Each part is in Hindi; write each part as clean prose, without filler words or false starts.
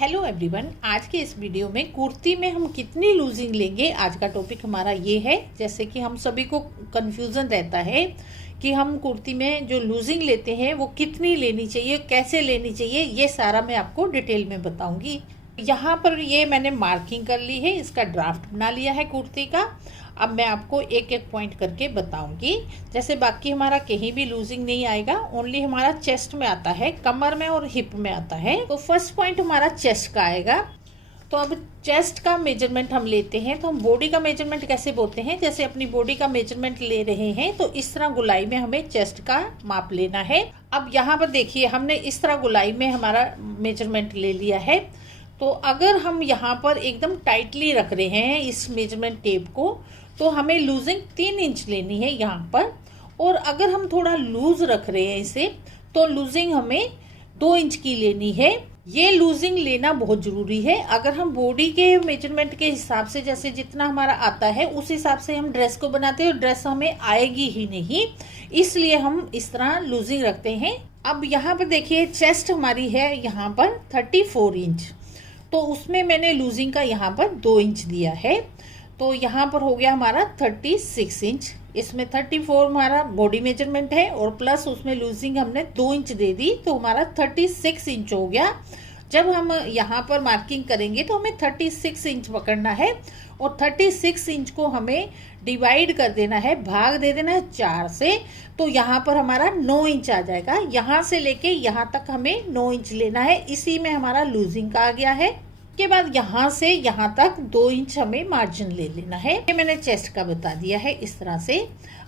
हेलो एवरीवन, आज के इस वीडियो में कुर्ती में हम कितनी लूजिंग लेंगे, आज का टॉपिक हमारा ये है। जैसे कि हम सभी को कंफ्यूजन रहता है कि हम कुर्ती में जो लूजिंग लेते हैं वो कितनी लेनी चाहिए, कैसे लेनी चाहिए, ये सारा मैं आपको डिटेल में बताऊंगी। यहाँ पर ये मैंने मार्किंग कर ली है, इसका ड्राफ्ट बना लिया है कुर्ती का। अब मैं आपको एक एक पॉइंट करके बताऊंगी। जैसे बाकी हमारा कहीं भी लूजिंग नहीं आएगा, ओनली हमारा चेस्ट में आता है, कमर में और हिप में आता है। तो फर्स्ट पॉइंट हमारा चेस्ट का आएगा। तो अब चेस्ट का मेजरमेंट हम लेते हैं, तो हम बॉडी का मेजरमेंट कैसे बोलते हैं। जैसे अपनी बॉडी का मेजरमेंट ले रहे हैं तो इस तरह गोलाई में हमें चेस्ट का माप लेना है। अब यहाँ पर देखिए, हमने इस तरह गोलाई में हमारा मेजरमेंट ले लिया है। तो अगर हम यहाँ पर एकदम टाइटली रख रहे हैं इस मेजरमेंट टेप को, तो हमें लूजिंग 3 इंच लेनी है यहाँ पर। और अगर हम थोड़ा लूज रख रहे हैं इसे, तो लूजिंग हमें 2 इंच की लेनी है। ये लूजिंग लेना बहुत जरूरी है। अगर हम बॉडी के मेजरमेंट के हिसाब से, जैसे जितना हमारा आता है उस हिसाब से हम ड्रेस को बनाते हैं, ड्रेस हमें आएगी ही नहीं, इसलिए हम इस तरह लूजिंग रखते हैं। अब यहाँ पर देखिए, चेस्ट हमारी है यहाँ पर 34 इंच, तो उसमें मैंने लूजिंग का यहाँ पर 2 इंच दिया है। तो यहाँ पर हो गया हमारा 36 इंच। इसमें 34 हमारा बॉडी मेजरमेंट है और प्लस उसमें लूजिंग हमने 2 इंच दे दी, तो हमारा 36 इंच हो गया। जब हम यहाँ पर मार्किंग करेंगे तो हमें 36 इंच पकड़ना है और 36 इंच को हमें डिवाइड कर देना है, भाग दे देना है 4 से। तो यहाँ पर हमारा 9 इंच आ जाएगा। यहाँ से लेके यहाँ तक हमें 9 इंच लेना है, इसी में हमारा लूजिंग का आ गया है। के बाद यहाँ से यहाँ तक 2 इंच हमें मार्जिन ले लेना है। ये मैंने चेस्ट का बता दिया है इस तरह से।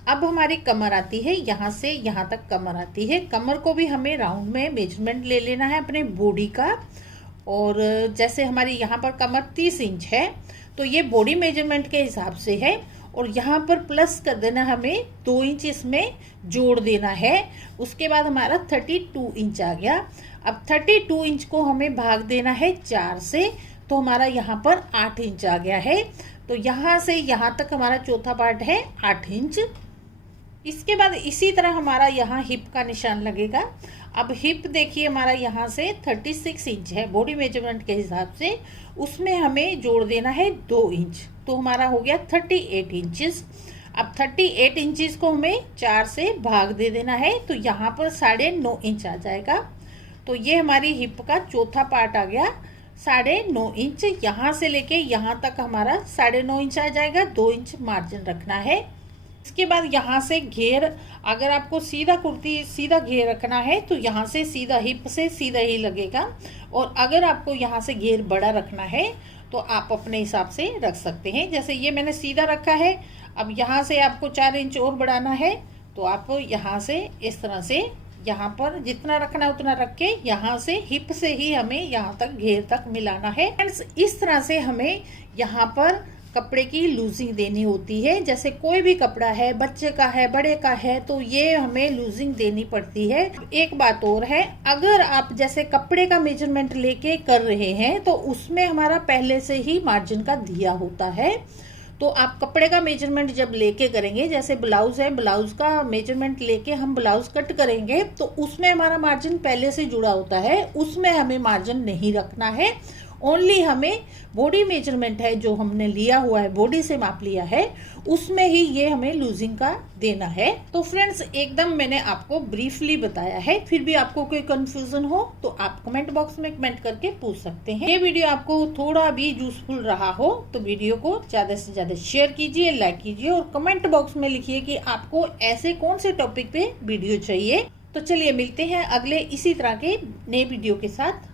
अब हमारी कमर आती है, यहाँ से यहाँ तक कमर आती है। कमर को भी हमें राउंड में मेजरमेंट ले लेना है अपने बॉडी का। और जैसे हमारी यहाँ पर कमर 30 इंच है, तो ये बॉडी मेजरमेंट के हिसाब से है। और यहाँ पर प्लस कर देना, हमें 2 इंच इसमें जोड़ देना है। उसके बाद हमारा 32 इंच आ गया। अब 32 इंच को हमें भाग देना है 4 से, तो हमारा यहाँ पर 8 इंच आ गया है। तो यहाँ से यहाँ तक हमारा चौथा पार्ट है 8 इंच। इसके बाद इसी तरह हमारा यहाँ हिप का निशान लगेगा। अब हिप देखिए, हमारा यहाँ से 36 इंच है बॉडी मेजरमेंट के हिसाब से, उसमें हमें जोड़ देना है 2 इंच, तो हमारा हो गया 38 इंचेस। अब 38 इंचेस को हमें 4 से भाग दे देना है, तो यहाँ पर 9.5 इंच आ जाएगा। तो ये हमारी हिप का चौथा पार्ट आ गया 9.5 इंच। यहाँ से लेके यहाँ तक हमारा 9.5 इंच आ जाएगा। 2 इंच मार्जिन रखना है। इसके बाद यहाँ से घेर, अगर आपको सीधा कुर्ती सीधा घेर रखना है तो यहाँ से सीधा हिप से सीधा ही लगेगा। और अगर आपको यहाँ से घेर बड़ा रखना है तो आप अपने हिसाब से रख सकते हैं। जैसे ये मैंने सीधा रखा है। अब यहाँ से आपको 4 इंच और बढ़ाना है, तो आप यहाँ से इस तरह से यहाँ पर जितना रखना है उतना रख के यहाँ से हिप से ही हमें यहाँ तक घेर तक मिलाना है। इस तरह से हमें यहाँ पर कपड़े की लूजिंग देनी होती है। जैसे कोई भी कपड़ा है, बच्चे का है, बड़े का है, तो ये हमें लूजिंग देनी पड़ती है। एक बात और है, अगर आप जैसे कपड़े का मेजरमेंट लेके कर रहे हैं तो उसमें हमारा पहले से ही मार्जिन का दिया होता है। तो आप कपड़े का मेजरमेंट जब लेके करेंगे, जैसे ब्लाउज है, ब्लाउज का मेजरमेंट लेके हम ब्लाउज कट करेंगे, तो उसमें हमारा मार्जिन पहले से जुड़ा होता है, उसमें हमें मार्जिन नहीं रखना है। ओनली हमें बॉडी मेजरमेंट है जो हमने लिया हुआ है, बॉडी से माप लिया है, उसमें ही ये हमें लूजिंग का देना है। तो फ्रेंड्स, एकदम मैंने आपको ब्रीफली बताया है। फिर भी आपको कोई कंफ्यूजन हो तो आप कमेंट बॉक्स में कमेंट करके पूछ सकते हैं। ये वीडियो आपको थोड़ा भी यूजफुल रहा हो तो वीडियो को ज्यादा से ज्यादा शेयर कीजिए, लाइक कीजिए और कमेंट बॉक्स में लिखिए कि आपको ऐसे कौन से टॉपिक पे वीडियो चाहिए। तो चलिए मिलते हैं अगले इसी तरह के नए वीडियो के साथ।